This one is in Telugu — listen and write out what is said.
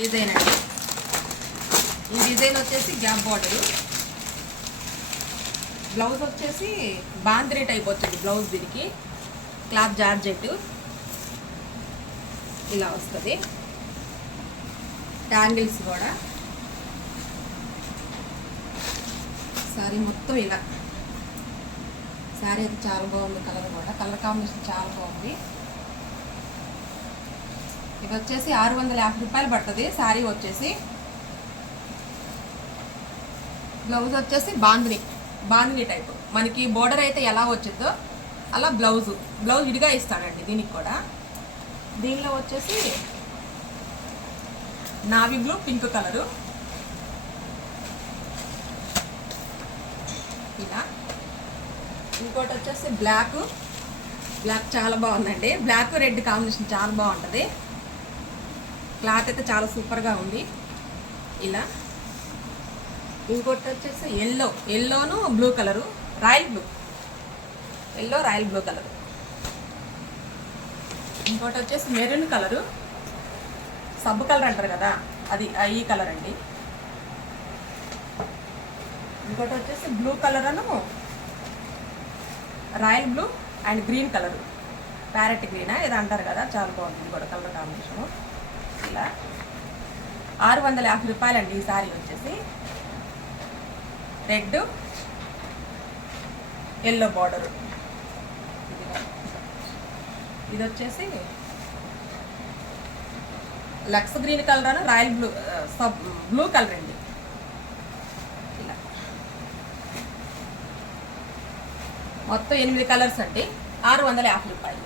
డిజైన్ అండి. ఈ డిజైన్ వచ్చేసి గ్యాప్ బార్డరు. బ్లౌజ్ వచ్చేసి బాంద్రీ టైప్ వచ్చింది బ్లౌజ్. దీనికి క్లాత్ జార్జెట్ ఇలా వస్తుంది. ట్యాంగిల్స్ కూడా సారీ మొత్తం ఇలా. సారీ అయితే చాలా బాగుంది. కలర్ కూడా కలర్ కాంబినేషన్ చాలా బాగుంది. ఇది వచ్చేసి 650 రూపాయలు పడుతుంది. శారీ వచ్చేసి బ్లౌజ్ వచ్చేసి బాందిని టైప్. మనకి బోర్డర్ అయితే ఎలా వచ్చిందో అలా బ్లౌజ్ విడిగా ఇస్తానండి. దీనికి కూడా దీనిలో వచ్చేసి నావీ బ్లూ పింక్ కలరు ఇలా. ఇంకోటి వచ్చేసి బ్లాక్ చాలా బాగుందండి. బ్లాక్ రెడ్ కాంబినేషన్ చాలా బాగుంటుంది. క్లాత్ అయితే చాలా సూపర్గా ఉంది ఇలా. ఇంకోటి వచ్చేసి ఎల్లోను blue colour, royal blue colour. ఇంకోటి వచ్చేసి మెరూన్ కలరు, సబ్బు కలర్ అంటారు కదా, అది ఈ కలర్ అండి. ఇంకోటి వచ్చేసి బ్లూ కలర్ అను royal blue and green colour, parrot గ్రీనా ఇది అంటారు కదా, చాలా బాగుంది కూడా కలర్ కాంబినేషను ఇలా. 650 రూపాయలండి ఈ సారీ వచ్చేసి. Red yellow border. ఇది వచ్చేసి లక్స్ గ్రీన్ కలర్ అని రాయల్ బ్లూ కలర్ అండి ఇలా. మొత్తం 8 కలర్స్ అండి. 650 రూపాయలు.